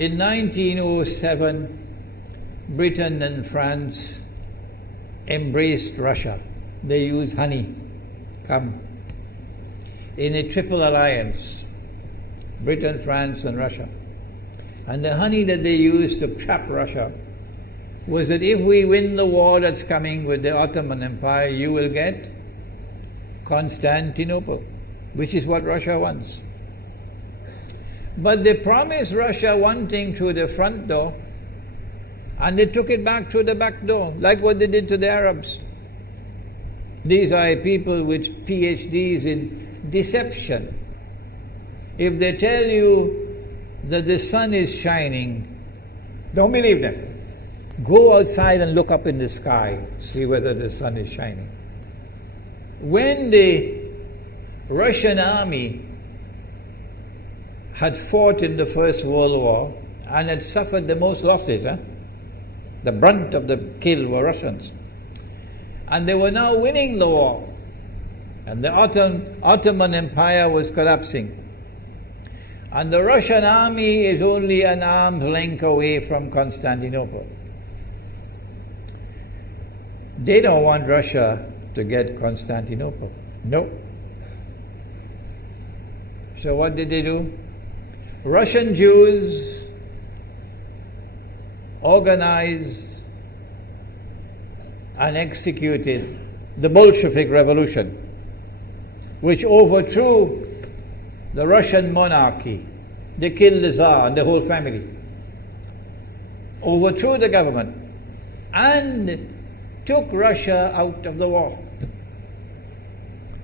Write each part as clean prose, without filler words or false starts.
In 1907, Britain and France embraced Russia. They used honey, in a triple alliance, Britain, France and Russia. And the honey that they used to trap Russia was that if we win the war that's coming with the Ottoman Empire, you will get Constantinople, which is what Russia wants. But they promised Russia one thing through the front door, and they took it back through the back door, like what they did to the Arabs. These are people with PhDs in deception. If they tell you that the sun is shining, don't believe them. Go outside and look up in the sky, see whether the sun is shining. When the Russian army had fought in the First World War and had suffered the most losses, the brunt of the kill were Russians, and they were now winning the war, and the Ottoman Empire was collapsing, and the Russian army is only an arm's length away from Constantinople. They don't want Russia to get Constantinople. No. So what did they do? Russian Jews organized and executed the Bolshevik Revolution, which overthrew the Russian monarchy. They killed the Tsar and the whole family, overthrew the government, and took Russia out of the war.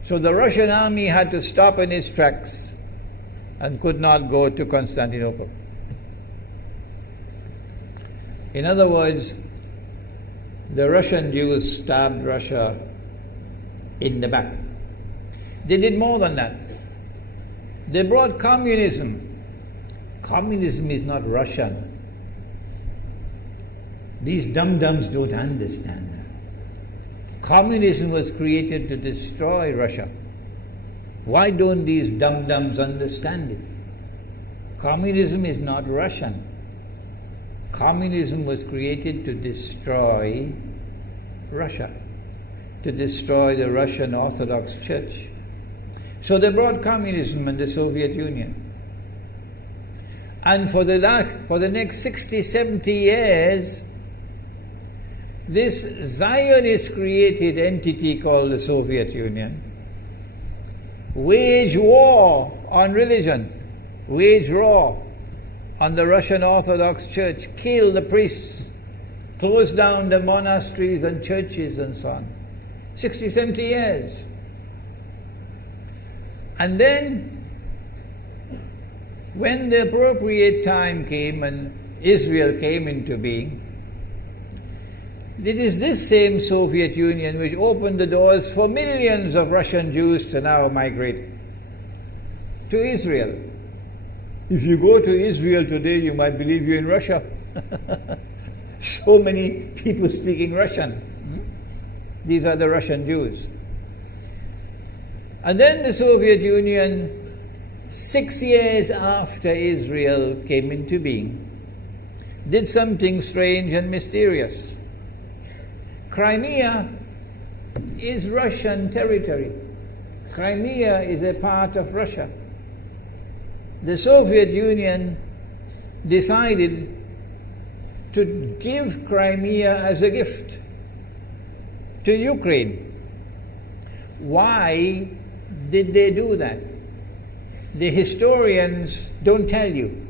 So the Russian army had to stop in its tracks and could not go to Constantinople. In other words, the Russian Jews stabbed Russia in the back. They did more than that. They brought communism. Communism is not Russian. These dum-dums don't understand that. Communism was created to destroy Russia. Why don't these dum-dums understand it? Communism is not Russian. Communism was created to destroy Russia, to destroy the Russian Orthodox Church. So they brought communism in the Soviet Union. And for the next 60, 70 years, this Zionist created entity called the Soviet Union waged war on religion, waged war on the Russian Orthodox Church, killed the priests, closed down the monasteries and churches and so on. 60, 70 years. And then, when the appropriate time came and Israel came into being, it is this same Soviet Union which opened the doors for millions of Russian Jews to now migrate to Israel. If you go to Israel today, you might believe you're in Russia. So many people speaking Russian. These are the Russian Jews. And then the Soviet Union, 6 years after Israel came into being, did something strange and mysterious. Crimea is Russian territory. Crimea is a part of Russia. The Soviet Union decided to give Crimea as a gift to Ukraine. Why did they do that? The historians don't tell you.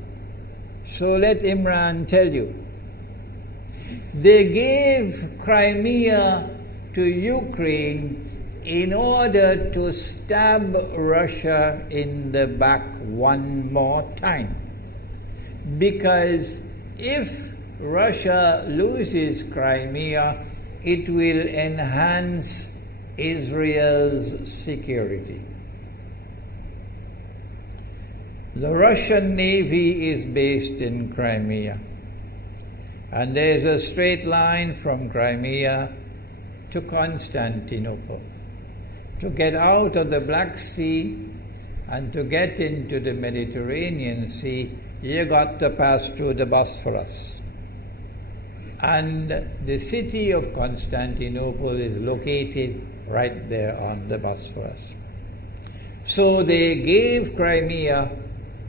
So let Imran tell you. They gave Crimea to Ukraine in order to stab Russia in the back one more time. Because if Russia loses Crimea, it will enhance Israel's security. The Russian Navy is based in Crimea. And there's a straight line from Crimea to Constantinople. To get out of the Black Sea and to get into the Mediterranean Sea, you got to pass through the Bosphorus. And the city of Constantinople is located right there on the Bosphorus. So they gave Crimea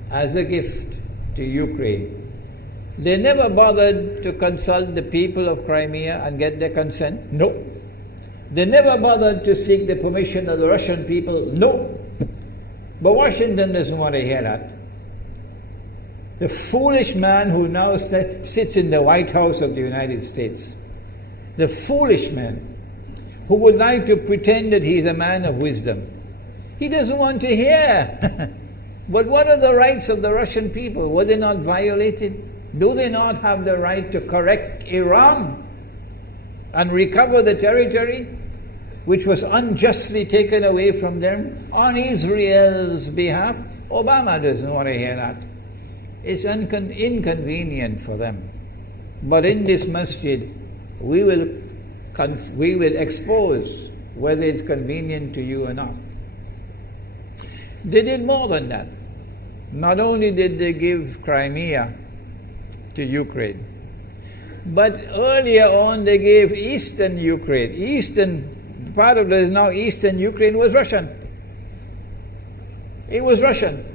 as a gift to Ukraine. They never bothered to consult the people of Crimea and get their consent. No. They never bothered to seek the permission of the Russian people. No. But Washington doesn't want to hear that. The foolish man who now sits in the White House of the United States, the foolish man who would like to pretend that he's a man of wisdom, he doesn't want to hear. But what are the rights of the Russian people? Were they not violated? Do they not have the right to correct Iran and recover the territory which was unjustly taken away from them on Israel's behalf? Obama doesn't want to hear that. It's inconvenient for them. But in this masjid, we will expose whether it's convenient to you or not. They did more than that. Not only did they give Crimea to Ukraine, but earlier on they gave eastern Ukraine. Eastern, part of the now eastern Ukraine was Russian. It was Russian.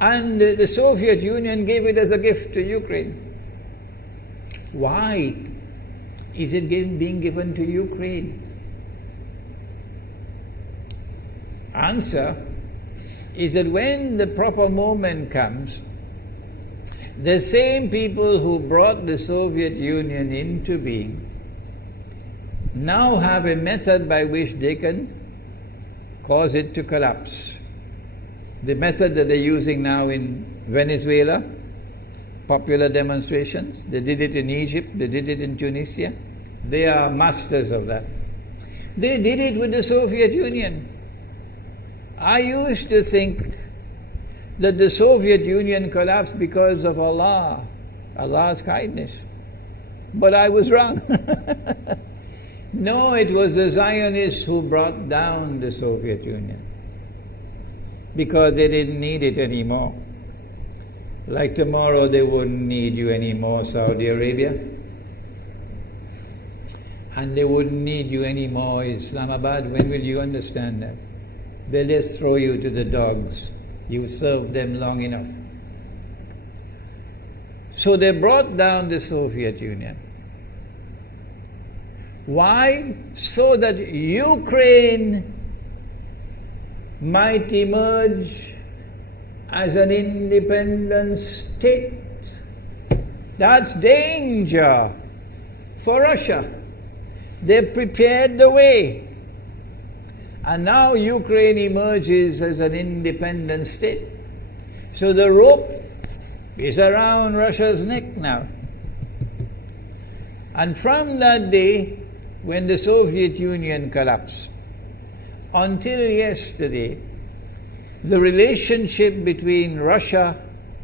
And the Soviet Union gave it as a gift to Ukraine. Why is it being given to Ukraine? Answer is that when the proper moment comes, the same people who brought the Soviet Union into being now have a method by which they can cause it to collapse. The method that they're using now in Venezuela, popular demonstrations, they did it in Egypt, they did it in Tunisia. They are masters of that. They did it with the Soviet Union. I used to think that the Soviet Union collapsed because of Allah's kindness. But I was wrong. No, it was the Zionists who brought down the Soviet Union because they didn't need it anymore. Like tomorrow they wouldn't need you anymore, Saudi Arabia. And they wouldn't need you anymore, Islamabad. When will you understand that? They'll just throw you to the dogs. You served them long enough. So they brought down the Soviet Union. Why? So that Ukraine might emerge as an independent state. That's danger for Russia. They prepared the way. And now Ukraine emerges as an independent state. So the rope is around Russia's neck now. And from that day, when the Soviet Union collapsed, until yesterday, the relationship between Russia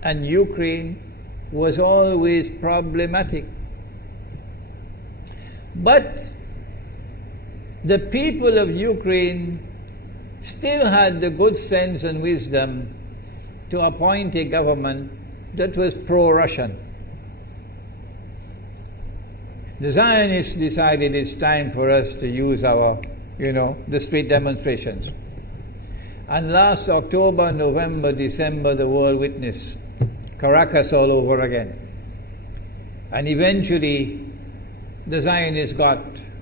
and Ukraine was always problematic. But the people of Ukraine still had the good sense and wisdom to appoint a government that was pro-Russian. The Zionists decided it's time for us to use our, the street demonstrations. And last October, November, December, the world witnessed Caracas all over again. And eventually, the Zionists got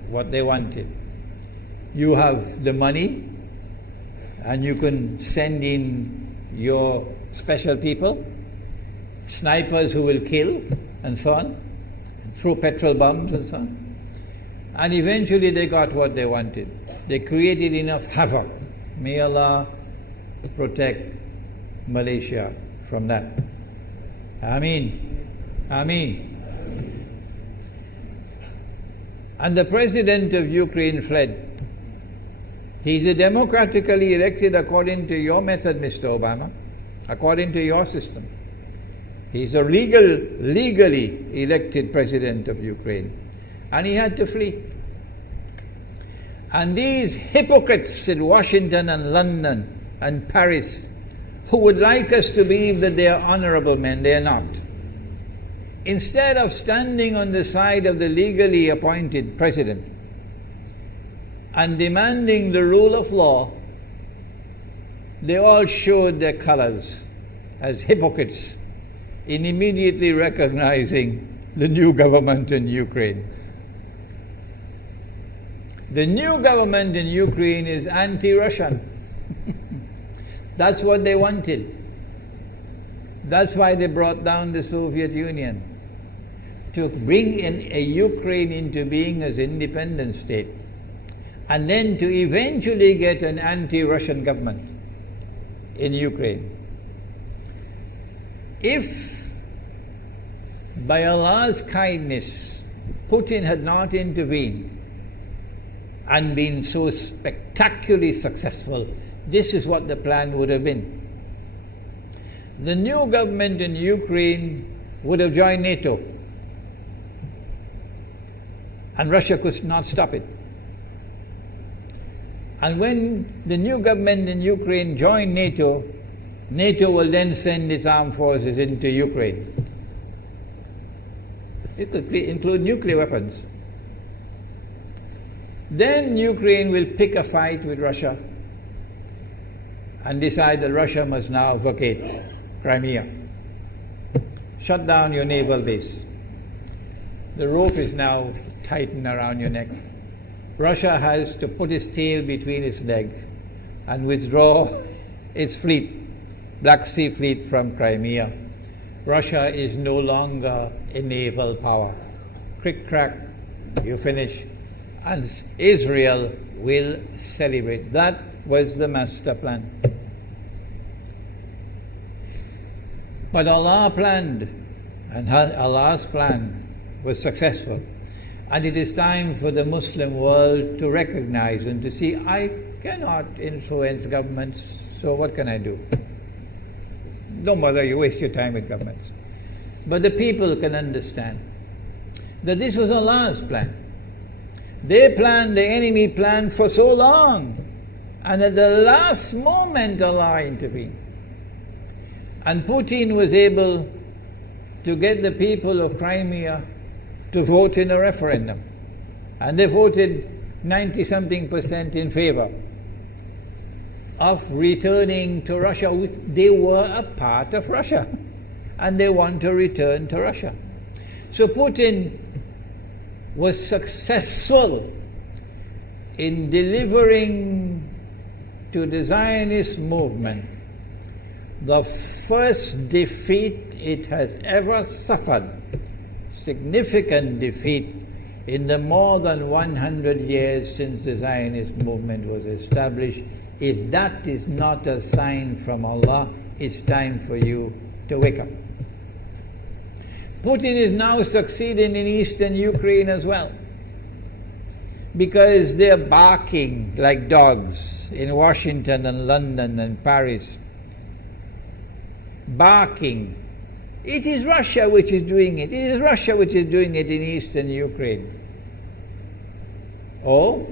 what they wanted. You have the money, and you can send in your special people, snipers who will kill, and so on, throw petrol bombs and so on. And eventually they got what they wanted. They created enough havoc. May Allah protect Malaysia from that. Ameen. Ameen. And the president of Ukraine fled. He's a democratically elected according to your method, Mr. Obama, according to your system. He's a legally elected president of Ukraine. And he had to flee. And these hypocrites in Washington and London and Paris who would like us to believe that they are honorable men. They are not. Instead of standing on the side of the legally appointed president and demanding the rule of law, they all showed their colors as hypocrites in immediately recognizing the new government in Ukraine. The new government in Ukraine is anti-Russian. That's what they wanted. That's why they brought down the Soviet Union, to bring in a Ukraine into being as independent state, and then to eventually get an anti-Russian government in Ukraine. If by Allah's kindness Putin had not intervened and been so spectacularly successful, this is what the plan would have been. The new government in Ukraine would have joined NATO, and Russia could not stop it. And when the new government in Ukraine joined NATO, NATO will then send its armed forces into Ukraine. It could include nuclear weapons. Then Ukraine will pick a fight with Russia and decide that Russia must now vacate Crimea. Shut down your naval base. The rope is now tightened around your neck. Russia has to put its tail between its legs and withdraw its fleet, Black Sea Fleet, from Crimea. Russia is no longer a naval power. Crick crack, you finish. And Israel will celebrate. That was the master plan. But Allah planned, and Allah's plan was successful. And it is time for the Muslim world to recognize and to see, I cannot influence governments, so what can I do? Don't bother, you waste your time with governments. But the people can understand that this was Allah's plan. They planned, the enemy planned for so long, and at the last moment Allah intervened. And Putin was able to get the people of Crimea to vote in a referendum. And they voted 90-something% in favor of returning to Russia. They were a part of Russia, and they want to return to Russia. So Putin was successful in delivering to the Zionist movement the first defeat it has ever suffered, significant defeat, in the more than 100 years since the Zionist movement was established. If that is not a sign from Allah, it's time for you to wake up. Putin is now succeeding in eastern Ukraine as well, because they're barking like dogs in Washington and London and Paris. Barking. It is Russia which is doing it. It is Russia which is doing it in eastern Ukraine. Oh,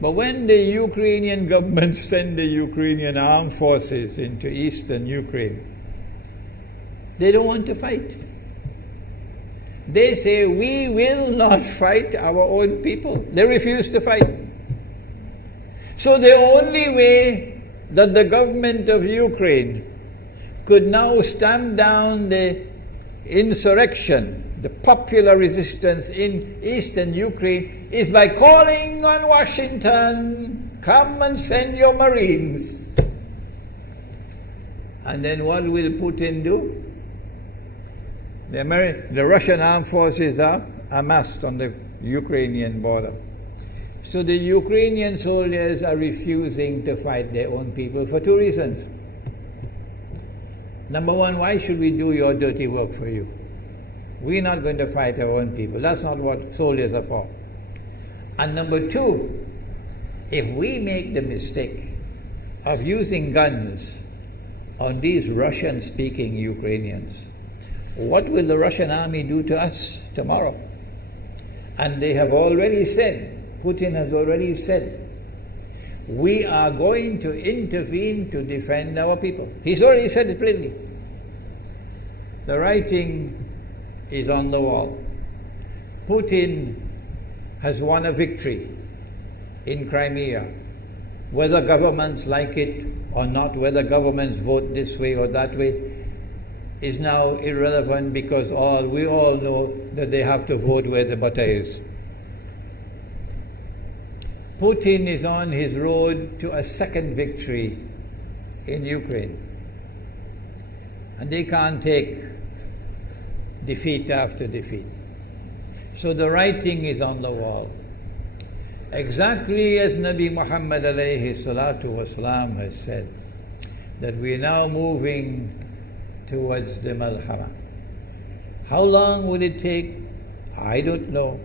but when the Ukrainian government send the Ukrainian armed forces into eastern Ukraine, they don't want to fight. They say, we will not fight our own people. They refuse to fight. So the only way that the government of Ukraine could now stamp down the insurrection, the popular resistance in eastern Ukraine, is by calling on Washington, come and send your Marines. And then what will Putin do? The Russian armed forces are amassed on the Ukrainian border. So the Ukrainian soldiers are refusing to fight their own people for two reasons. Number one, why should we do your dirty work for you? We're not going to fight our own people. That's not what soldiers are for. And number two, if we make the mistake of using guns on these Russian-speaking Ukrainians, what will the Russian army do to us tomorrow? And they have already said, Putin has already said, we are going to intervene to defend our people. He's already said it plainly. The writing is on the wall. Putin has won a victory in Crimea. Whether governments like it or not, whether governments vote this way or that way, is now irrelevant, because we all know that they have to vote where the butter is. Putin is on his road to a second victory in Ukraine. And they can't take defeat after defeat. So the writing is on the wall. Exactly as Nabi Muhammad alayhi salatu wasalam has said, that we are now moving towards the malhama. How long will it take? I don't know,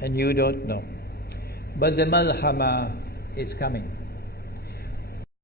and you don't know. But the malhama is coming.